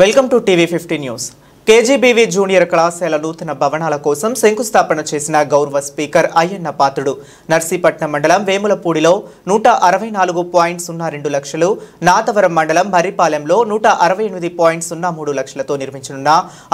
Welcome to TV 50 news. KGBV junior కళాశాల నూతన భవనాల కోసం శంకుస్థాపన చేసిన గౌరవ స్పీకర్ అయ్యన్న పాత్రుడు నర్సీపట్నం మండలం వేములపూడిలో 164.02 లక్షలు, నాతవరం మండలం మర్రిపాలెంలో 168.03 లక్షలతో నిర్మించనున్న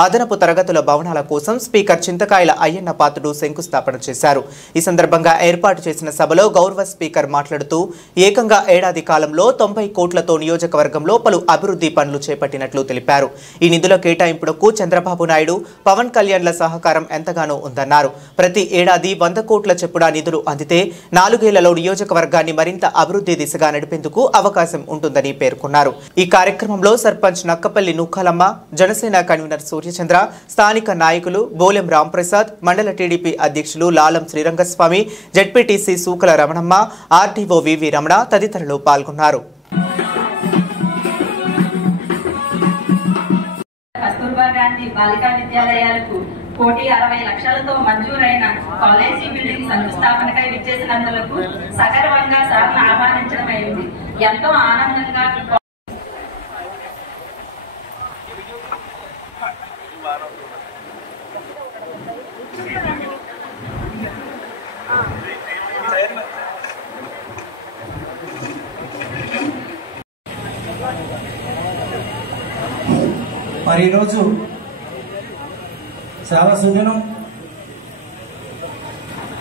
అదనపు తరగతుల భవనాల కోసం స్పీకర్ చింతకాయల అయ్యన్న పాత్రుడు శంకుస్థాపన చేశారు. ఈ సందర్భంగా ఏర్పాటు చేసిన సభలో గౌరవ స్పీకర్ మాట్లాడుతూ ఏకంగా ఏడాది కాలంలో 90 కోట్లతో నియోజకవర్గంలో పలు అభివృద్ధి పనులు చేపట్టినట్లు తెలిపారు. ఈ నిధుల కేటాయింపునకు చంద్రబాబు నాయుడు, పవన్ కళ్యాణ్ల సహకారం ఎంతగానో ఉందన్నారు. ప్రతి ఏడాది 100 కోట్ల చెప్పున నిధులు అందితే 4 ఏళ్లలో నియోజకవర్గాన్ని మరింత అభివృద్ధి దిశగా నడిపేందుకు అవకాశం ఉంటుందని పేర్కొన్నారు. ఈ కార్యక్రమంలో సర్పంచ్ నక్కపల్లి నుక్కలమ్మ, జనసేన కన్వీనర్ సూర్యచంద్ర, స్థానిక నాయకులు బోలెం రాంప్రసాద్, మండల టీడీపీ అధ్యక్షులు లాలం శ్రీరంగస్వామి, జెడ్పీటీసీ సూకల రమణమ్మ, ఆర్టీఓ వివి రమణ తదితరులు పాల్గొన్నారు. కస్తూర్బా గాంధీ బాలికా విద్యాలయాలకు 1,60 లక్షలతో మంజూరైన కాలేజీ బిల్డింగ్ శంకుస్థాపనకై విచ్చేసినందులకు సగర్వంగా సార్ను ఆహ్వానించడమైంది. ఎంతో ఆనందంగా మరి ఈరోజు చాలా సుజనం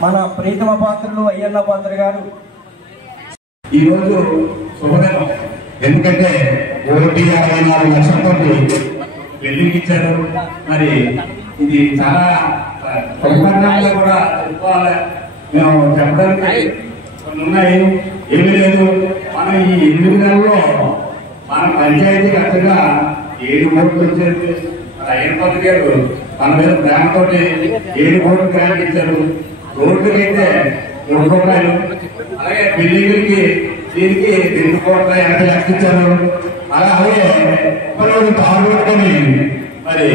మన ప్రీతమ పాత్రులు అయ్యన్న పాత్ర గారు ఈరోజు శుభదినం. ఎందుకంటే 1,64 లక్షలతో బిల్డింగ్ ఇచ్చారు. మరి ఇది చాలా సందర్భంగా కూడా చెప్పుకోవాలి. మేము చెప్పడానికి కొన్ని ఉన్నాయి, ఏమీ లేదు. మనం ఈ 8 నెలల్లో మన పంచాయతీ కరెక్ట్గా 7 కోట్లు వచ్చేది. అయ్యన్న పాత్ర గారు మన మీద ప్రేమతో 7 కోట్లు గ్రాంట్ ఇచ్చారు. రోడ్లకైతే 3 రూపాయలు, అలాగే బిల్డింగ్లకి దీనికి 2 కోట్ల 80 లక్షలు ఇచ్చారు. అలాగే తాగుడుకొని మరి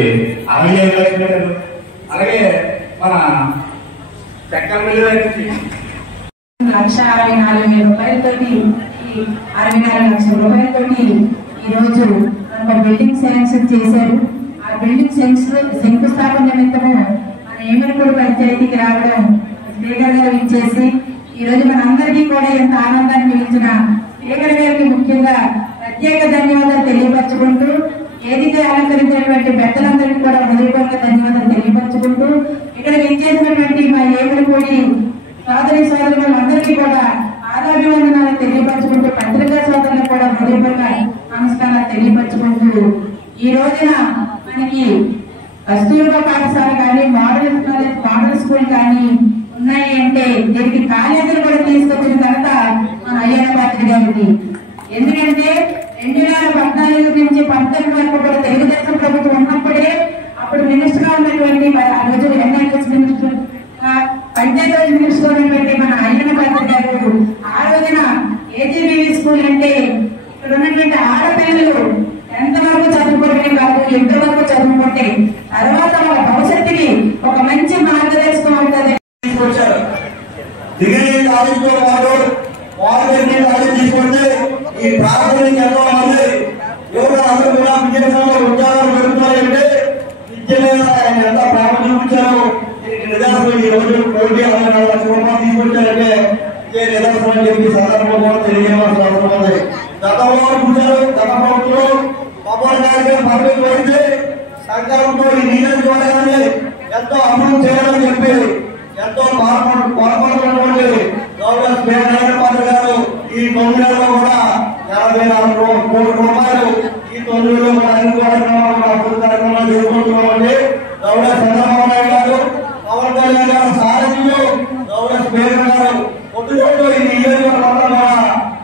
65 లక్షలు ఇచ్చారు. అలాగే మన చక్కెర మిల్లు 1,64,000 రూపాయలతోటి 64 లక్షల రూపాయలతోటి ఈరోజు ఒక బిల్డింగ్ శాంక్షన్ చేశారు. ఆ బిల్డింగ్ శంకుస్థాపన నిమిత్తము మన ఏమరపూడి పంచాయతీకి రావడం స్పీకర్ గారు ఇచ్చేసి ఈరోజు మనందరికీ కూడా ఎంత ఆనందాన్ని మిగిల్చిన స్పీకర్ గారికి ముఖ్యంగా ప్రత్యేక ధన్యవాదాలు తెలియపరచుకుంటూ, ఏదైతే అలంకరించినటువంటి పెద్దలందరికీ కూడా హృదయపూర్వక ధన్యవాదాలు తెలియపరచుకుంటూ, ఇక్కడ విచ్చేసినటువంటి మా ఏమరపూడి సోదరి సోదరులందరికీ కూడా ఆదాభివందనాలు తెలియపరచుకుంటూ, పత్రికా సోదరులకు కూడా హృదయపూర్వక నమస్కారాలు తెలియపరచుకుంటూ, ఈ రోజున మనకి కస్తూర్బా పాఠశాల కానీ మోడల్ స్కూల్ కానీ ఉన్నాయి అంటే దీనికి కాలేజీలు కూడా తీసుకొచ్చిన తర్వాత మన అయ్యన్న పాత్ర గారికి. ఎందుకంటే 2014 నుంచి 19 వరకు కూడా తెలుగుదేశం ప్రభుత్వం ఉన్నప్పుడే అప్పుడు మినిస్టర్ గా ఉన్నటువంటి ఆ రోజు ఎన్ఐఎస్ మినిస్టర్, పంచాయతీ మినిస్టర్ ఉన్నటువంటి మన అయ్యన్న పాత్ర గారు ఆ రోజున కేజీబీవీ స్కూల్ అంటే ఇక్కడ ఉన్నటువంటి ఆడపిల్లలు ఎంతవరకు చదువుకోవడమే కాదు, ఎంతవరకు చదువుకుంటే తర్వాత వాళ్ళ భవిష్యత్తుకి ఒక మంచి మార్గదర్శకం ఉంటుంది. డిగ్రీ కాలేజీతో పాటు పాలిటెక్నిక్ కాలేజ్ తీసుకుంటే ఈ ప్రాథమిక ఎంతో మంది యువత అందరూ కూడా విద్యాసంలో ఉద్యోగాలు పెరుగుతున్నాయంటే విద్య మీద ఆయన ఎంత ప్రేమ చూపించారు. దీనికి నిదర్శనం ఈ రోజు 1,64 లక్షల రూపాయలు తీసుకొచ్చారంటే ఇదే నిదర్శనం అని చెప్పి సందర్భంలో తెలియజేయవలసిన అవసరం ఉంది. గతంలో చూశారు, గత ప్రభుత్వం పవన్ కళ్యాణ్ పదవి పోయింది. సంకల్పంతో ఈ నియోజకవర్గాన్ని ఎంతో అభివృద్ధి చేయాలని చెప్పి ఎంతో కోరుకుంటున్నటువంటి గౌరవ స్పీకర్ అయ్యన్న పాత్ర గారు ఈ 9 నెలల్లో కూడా 84 కోట్ల రూపాయలు ఈ 9 నెలల్లో కూడా అన్ని కార్యక్రమాలు అభివృద్ధి కార్యక్రమాలు చేసుకుంటున్నామండి. గౌరవ చంద్రబాబు నాయుడు గారు, పవన్ కళ్యాణ్ గారు సారథ్యంలో గౌరవ స్పీకర్ గారు పొద్దుతో ఈ నియోజకవర్గంలో కూడా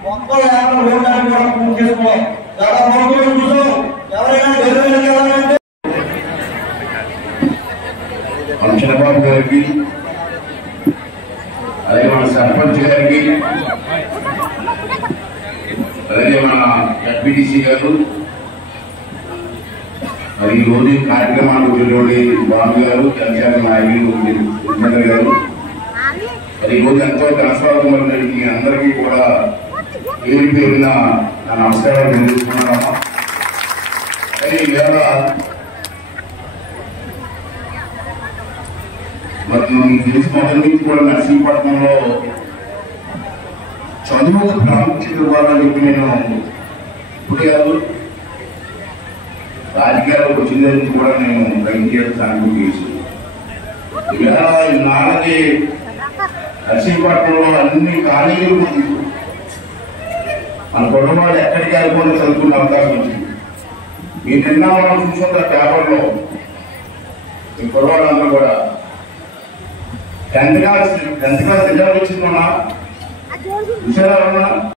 150 రోడ్లను కూడా పూర్తి చేసుకోవాలి. గత ప్రభుత్వం చూసాం, ఎవరైనా వెళ్ళాలంటే మన చంద్రబాబు గారికి, అలాగే మన సర్పంచ్ గారికి, అలాగే మన జెడ్పీటీసీ గారు, మరి ఈ రోజు కార్యక్రమాలు వచ్చినటువంటి బాబు గారు, జనసేన నాయకులు విజేంద్ర గారు, మరి ఈ రోజు ఎంతో ఘనస్వాగతం అందరికీ కూడా పేరు పేరున నమస్కారాలు తెలియజేస్తున్నాను. కానీ ఇవాళ మరి మీకు తెలిసి మొదటి నుంచి కూడా నర్సీపట్నంలో చదువుకు ప్రాముఖ్యత ఇవ్వాలని చెప్పి నేను ఇప్పుడు కాదు రాజకీయాలకు వచ్చిన నుంచి కూడా నేను పనిచేస్తాను చేసి ఇలా నాన్నకి నర్సీపట్నంలో అన్ని కాలేజీలు మన కుటుంబాలు ఎక్కడికి వెళ్ళకుండా చదువుకునే అవకాశం వచ్చింది. ఈ నిన్న మనం చూసుకుంటే పేపర్లో ఈ కుటుంబాలందరూ కూడా 10th క్లాస్ రిజల్ట్ వచ్చిందన్నా చూసారా?